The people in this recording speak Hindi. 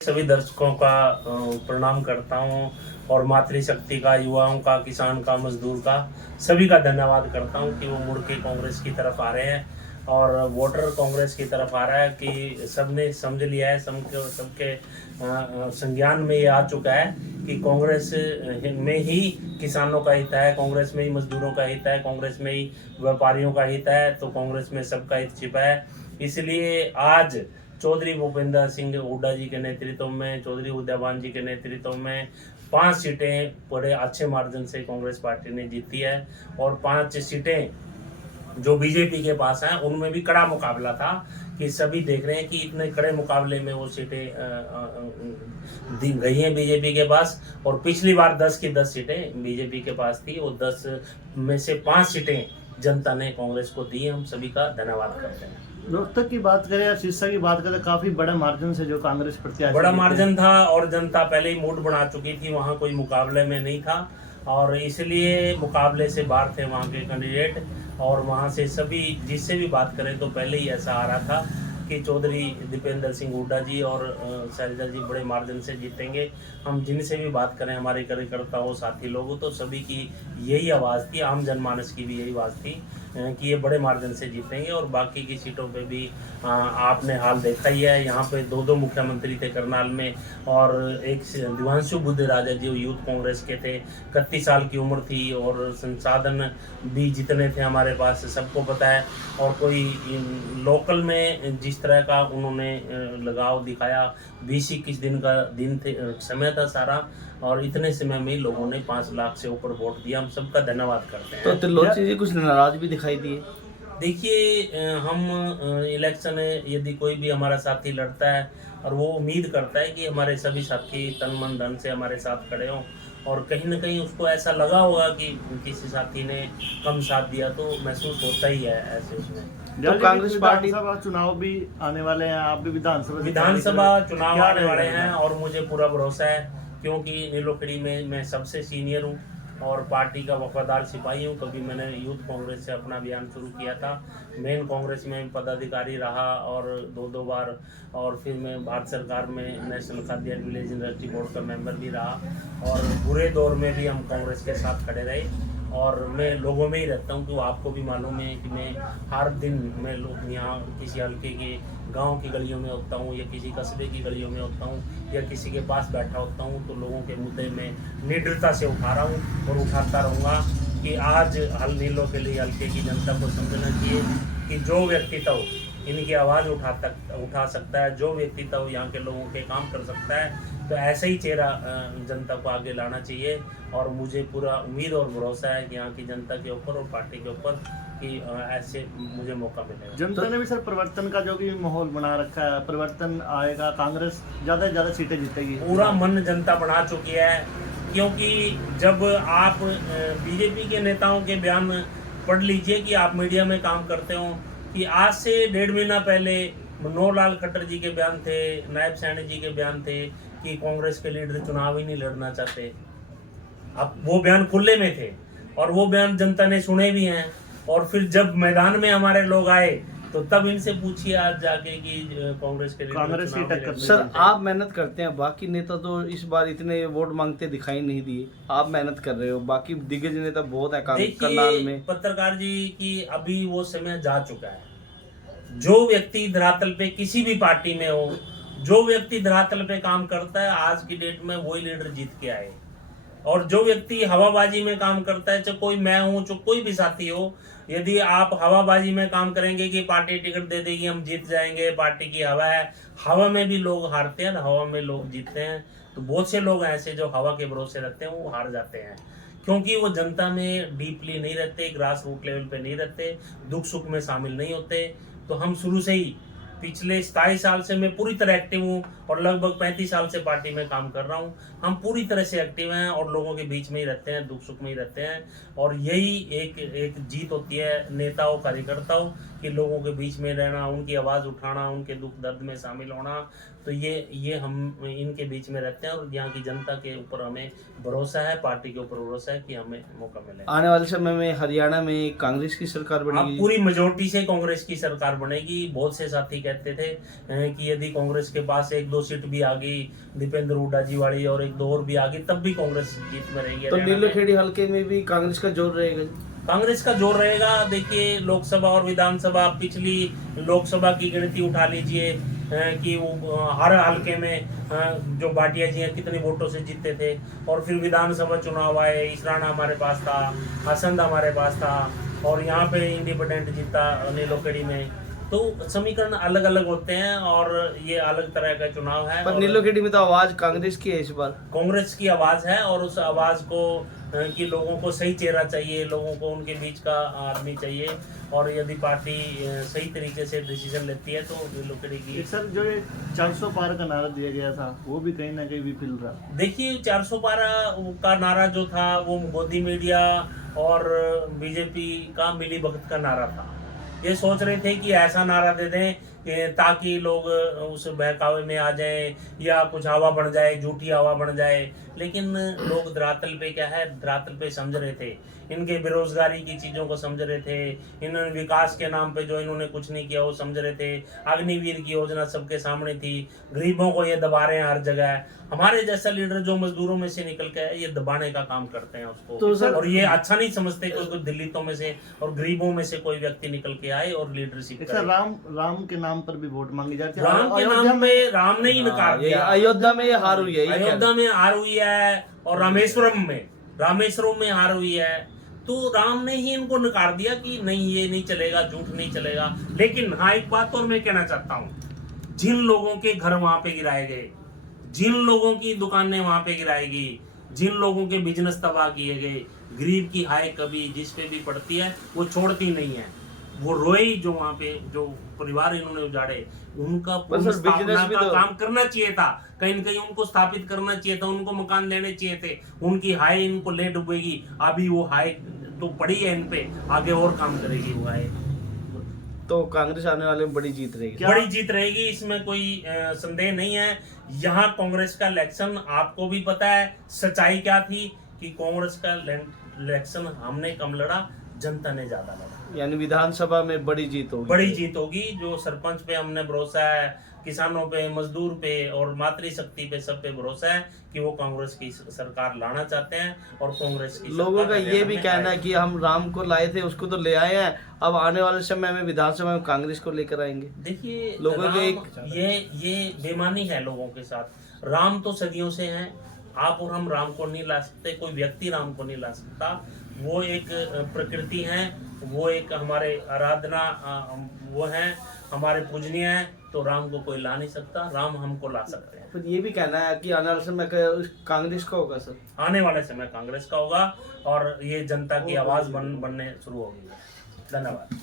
सभी दर्शकों का प्रणाम करता हूं और मातृशक्ति का, युवाओं का, किसान का, मजदूर का, सभी का धन्यवाद करता हूं कि वो मुड़ के कांग्रेस की तरफ आ रहे हैं और वोटर कांग्रेस की तरफ आ रहा है कि सबने समझ लिया है, सबके संज्ञान में ये आ चुका है कि कांग्रेस में ही किसानों का हित है, कांग्रेस में ही मजदूरों का हित है, कांग्रेस में ही व्यापारियों का हित है, तो कांग्रेस में सबका हित छिपा है। इसलिए आज चौधरी भूपेंद्र सिंह हुड्डा जी के नेतृत्व में, चौधरी उदयभान जी के नेतृत्व में 5 सीटें बड़े अच्छे मार्जिन से कांग्रेस पार्टी ने जीती है और 5 सीटें जो बीजेपी के पास हैं उनमें भी कड़ा मुकाबला था कि सभी देख रहे हैं कि इतने कड़े मुकाबले में वो सीटें दी गई हैं बीजेपी के पास। और पिछली बार 10 की 10 सीटें बीजेपी के पास थी और 10 में से 5 सीटें जनता ने कांग्रेस को दी। हम सभी का धन्यवाद करते हैं। रोहतक की बात करें या सिरसा की बात करें, काफी बड़ा मार्जिन से जो कांग्रेस प्रत्याशी बड़ा मार्जिन था और जनता पहले ही मूड बना चुकी थी, वहाँ कोई मुकाबले में नहीं था और इसलिए मुकाबले से बाहर थे वहाँ के कैंडिडेट। और वहाँ से सभी जिससे भी बात करें तो पहले ही ऐसा आ रहा था कि चौधरी दीपेंद्र सिंह हुड्डा जी और शैलजा जी बड़े मार्जिन से जीतेंगे। हम जिनसे भी बात करें, हमारे कार्यकर्ता हो, साथी लोग हो, तो सभी की यही आवाज़ थी, आम जनमानस की भी यही आवाज़ थी कि ये बड़े मार्जिन से जीतेंगे। और बाकी की सीटों पे भी आपने हाल देखा ही है, यहाँ पे 2 मुख्यमंत्री थे करनाल में और एक दिवांशु बुद्ध राजा जी यूथ कांग्रेस के थे, 31 साल की उम्र थी और संसाधन भी जितने थे हमारे पास सबको पता है। और कोई लोकल में जिस तरह का उन्होंने लगाव दिखाया, 20-21 दिन का समय था सारा और इतने समय में लोगों ने 5 लाख से ऊपर वोट दिया। हम सबका धन्यवाद करते हैं। तो त्रिलोची जी कुछ नाराज भी दिखाई दिए। देखिए, हम इलेक्शन यदि कोई भी हमारा साथी लड़ता है और वो उम्मीद करता है कि हमारे सभी साथी तन मन धन से हमारे साथ खड़े हों और कहीं ना कहीं उसको ऐसा लगा होगा कि किसी साथी ने कम साथ दिया, तो महसूस होता ही है ऐसे उसमें। तो कांग्रेस पार्टी चुनाव भी आने वाले हैं, आप भी विधानसभा चुनाव आने वाले हैं और मुझे पूरा भरोसा है क्योंकि नीलोखेड़ी में मैं सबसे सीनियर हूँ और पार्टी का वफादार सिपाही हूँ। कभी मैंने यूथ कांग्रेस से अपना अभियान शुरू किया था, मेन कांग्रेस में पदाधिकारी रहा और 2 बार, और फिर मैं भारत सरकार में नेशनल खाद्य एंड विलेज इंडस्ट्री बोर्ड का मेंबर भी रहा और बुरे दौर में भी हम कांग्रेस के साथ खड़े रहे। और मैं लोगों में ही रहता हूँ, तो आपको भी मालूम है कि मैं हर दिन मैं लोग यहाँ किसी हल्के के गांव की गलियों में होता हूँ या किसी कस्बे की गलियों में होता हूँ या किसी के पास बैठा होता हूँ, तो लोगों के मुद्दे में निडरता से उठा रहा हूँ और उठाता रहूँगा कि आज नीलों के लिए हल्के की जनता को समझना चाहिए कि जो व्यक्तित्व इनकी आवाज़ उठा सकता है, जो व्यक्तित्व यहाँ के लोगों के काम कर सकता है, तो ऐसा ही चेहरा जनता को आगे लाना चाहिए। और मुझे पूरा उम्मीद और भरोसा है कि यहाँ की जनता के ऊपर और पार्टी के ऊपर कि ऐसे मुझे मौका मिलेगा। जनता ने भी सर परिवर्तन का जो भी माहौल बना रखा है, परिवर्तन आएगा, कांग्रेस ज़्यादा से ज़्यादा सीटें जीतेगी, पूरा मन जनता बना चुकी है। क्योंकि जब आप बीजेपी के नेताओं के बयान पढ़ लीजिए कि आप मीडिया में काम करते हो, कि आज से 1.5 महीना पहले मनोहर खट्टर जी के बयान थे, नायब सैनी जी के बयान थे कि कांग्रेस के लीडर चुनाव ही नहीं लड़ना चाहते। अब वो बयान खुले में थे और वो बयान जनता ने सुने भी हैं। और फिर जब मैदान में हमारे लोग आए तो तब इनसे पूछिए आज जाके कि कांग्रेस के कांग्रेस की टक्कर। सर आप मेहनत करते हैं, बाकी नेता तो इस बार इतने वोट मांगते दिखाई नहीं दिए, आप मेहनत कर रहे हो, बाकी दिग्गज नेता बहुत है करनाल में। पत्रकार जी की अभी वो समय जा चुका है। जो व्यक्ति धरातल पे किसी भी पार्टी में हो, जो व्यक्ति धरातल पे काम करता है, आज की डेट में वही लीडर जीत के आए। और जो व्यक्ति हवाबाजी में काम करता है, चाहे कोई मैं हूं, चाहे कोई भी साथी हो, यदि आप हवाबाजी में काम करेंगे कि पार्टी टिकट दे देगी, हम जीत जाएंगे, पार्टी की हवा है, हवा में भी लोग हारते हैं, हवा में लोग जीतते हैं। तो बहुत से लोग ऐसे जो हवा के भरोसे रहते हैं वो हार जाते हैं, क्योंकि वो जनता में डीपली नहीं रहते, ग्रास रूट लेवल पे नहीं रहते, दुख सुख में शामिल नहीं होते। तो हम शुरू से ही पिछले 27 साल से मैं पूरी तरह एक्टिव हूँ और लगभग 35 साल से पार्टी में काम कर रहा हूँ। हम पूरी तरह से एक्टिव हैं और लोगों के बीच में ही रहते हैं, दुख सुख में ही रहते हैं। और यही एक जीत होती है नेताओं कार्यकर्ताओं कि कि लोगों के बीच में रहना, उनकी आवाज़ उठाना, उनके दुख दर्द में शामिल होना, तो ये हम इनके बीच में रहते हैं और यहाँ की जनता के ऊपर हमें भरोसा है, पार्टी के ऊपर भरोसा है कि हमें मौका मिलेगा। आने वाले समय में हरियाणा में कांग्रेस की सरकार अब बनेगी? पूरी मेजोरिटी से कांग्रेस की सरकार बनेगी। बहुत से साथी कहते थे कि यदि कांग्रेस के पास 1-2 सीट भी आ गई, दीपेंद्र हुड्डा जी वाली, और 1-2 और भी आ गई, तब भी कांग्रेस जीत में रहेगी। तो नीलोखेड़ी हल्के में भी कांग्रेस का जोर रहेगा? कांग्रेस का जोर रहेगा। देखिए, लोकसभा और विधानसभा, पिछली लोकसभा की गिनती उठा लीजिए कि वो हर हल्के में जो भाटिया जी हैं कितने वोटों से जीते थे, और फिर विधानसभा चुनाव आए, इसराना हमारे पास था, हसंद हमारे पास था, और यहाँ पे इंडिपेंडेंट जीता नीलोखेड़ी में। तो समीकरण अलग अलग होते हैं और ये अलग तरह का चुनाव है। पर नीलोखेड़ी में तो आवाज कांग्रेस की है इस बार। कांग्रेस की आवाज है, और उस आवाज को कि लोगों को सही चेहरा चाहिए, लोगों को उनके बीच का आदमी चाहिए, और यदि पार्टी सही तरीके से डिसीजन लेती है तो नीलोखेड़ी की। सर, जो ये 400 पार का नारा दिया गया था वो भी कहीं ना कहीं विफल रहा। देखिए, 400 पार का नारा जो था वो मोदी मीडिया और बीजेपी का मिली भगत का नारा था। ये सोच रहे थे कि ऐसा नारा दे दें ताकि लोग उस बहकावे में आ जाएं, या कुछ हवा बन जाए, झूठी हवा बन जाए। लेकिन लोग धरातल पे क्या है, धरातल पे समझ रहे थे, इनके बेरोजगारी की चीज़ों को समझ रहे थे, इन्होंने विकास के नाम पे जो इन्होंने कुछ नहीं किया वो समझ रहे थे। अग्निवीर की योजना सबके सामने थी, गरीबों को ये दबा रहे हैं हर जगह। हमारे जैसा लीडर जो मजदूरों में से निकल के आए, ये दबाने का काम करते हैं उसको। तो सर, और ये अच्छा नहीं समझते कि उसको दिल्लीतों में से और गरीबों में से कोई व्यक्ति निकल के आए और लीडरशिप करे। सर, राम के नाम पर भी वोट मांगी जाती है। राम के नाम पे राम ने ही नकार दिया। अयोध्या में ये हार हुई है, अयोध्या में हार हुई है, और रामेश्वरम में हार हुई है। तो राम ने ही इनको नकार दिया कि नहीं, ये नहीं चलेगा, झूठ नहीं चलेगा। लेकिन हाँ, एक बात और मैं कहना चाहता हूँ, जिन लोगों के घर वहां पे गिराए गए, जिन लोगों की दुकानें वहां पे गिराई गई, जिन लोगों के बिजनेस तबाह किए गए, गरीब की हाय कभी जिस पे भी पड़ती है वो छोड़ती नहीं है। वो रोई जो वहाँ पे जो परिवार इन्होंने उजाड़े, उनका पुनर्स्थापना का काम करना चाहिए था। कहीं न कहीं उनको स्थापित करना चाहिए था, उनको मकान देने चाहिए थे। उनकी हाय इनको ले डूबेगी, अभी वो हाय तो पड़ी है इन पे, आगे और काम करेगी वो हाय। तो कांग्रेस आने वाले में बड़ी जीत रहेगी? बड़ी जीत रहेगी, इसमें कोई संदेह नहीं है। यहाँ कांग्रेस का इलेक्शन आपको भी पता है सच्चाई क्या थी, कि कांग्रेस का इलेक्शन हमने कम लड़ा, जनता ने ज्यादा लड़ा। यानी विधानसभा में बड़ी जीत होगी? बड़ी जीत होगी। जो सरपंच पे हमने भरोसा है, किसानों पे, मजदूर पे और मातृशक्ति पे, सब पे भरोसा है कि वो कांग्रेस की सरकार लाना चाहते हैं, और कांग्रेस की लोगों का ये भी कहना है कि हम राम को लाए थे, उसको तो ले आए हैं, अब आने वाले समय में विधानसभा में कांग्रेस को लेकर आएंगे। देखिए, लोगों के ये बेईमानी है लोगों के साथ। राम तो सदियों से हैं, आप और हम राम को नहीं ला सकते, कोई व्यक्ति राम को नहीं ला सकता। वो एक प्रकृति है, वो एक हमारे आराधना वो है, हमारे पूजनीय है। तो राम को कोई ला नहीं सकता, राम हमको ला सकते हैं। पर ये भी कहना है कि आने वाले समय कांग्रेस का होगा सर? आने वाले समय कांग्रेस का होगा, और ये जनता की आवाज बनने शुरू होगी। धन्यवाद।